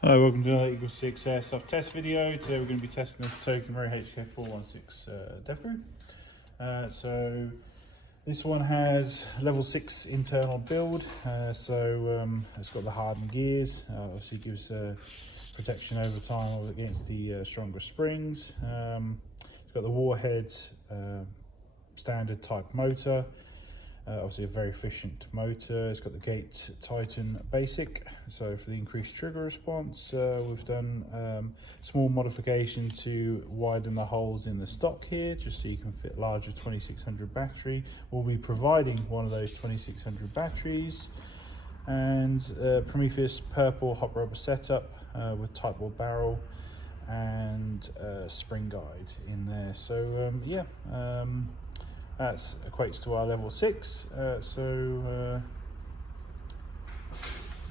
Hello, welcome to the EagleSix Airsoft test video. Today we're going to be testing this Token Marui HK416 Devgru. So this one has level 6 internal build, it's got the hardened gears, obviously gives protection over time against the stronger springs. It's got the Warhead standard type motor. Obviously a very efficient motor. It's got the gate Titan basic, so for the increased trigger response we've done small modification to widen the holes in the stock here just so you can fit larger 2600 battery. We'll be providing one of those 2600 batteries, and Prometheus purple hop rubber setup with Tightbore barrel and spring guide in there. So that equates to our level 6, so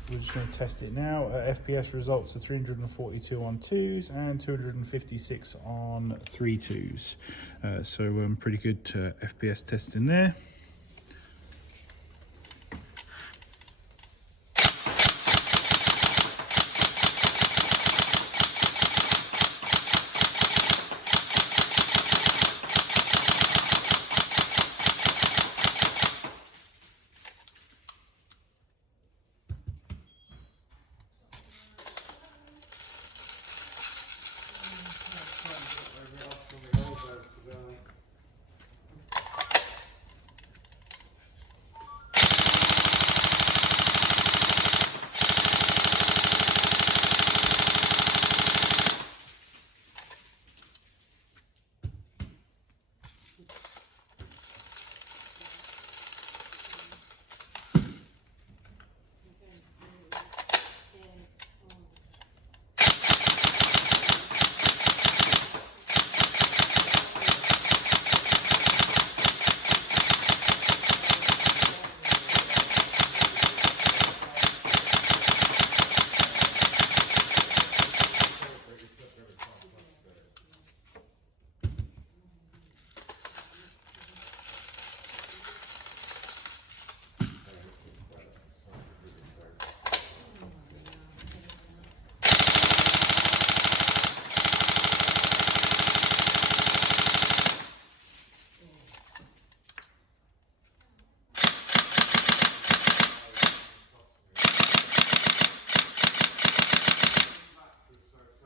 we're just going to test it now. FPS results are 342 on 2s and 256 on 3.2s, so pretty good FPS test in there.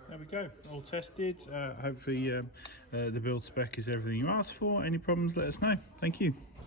There we go, all tested. Hopefully the build spec is everything you asked for. Any problems, let us know. Thank you.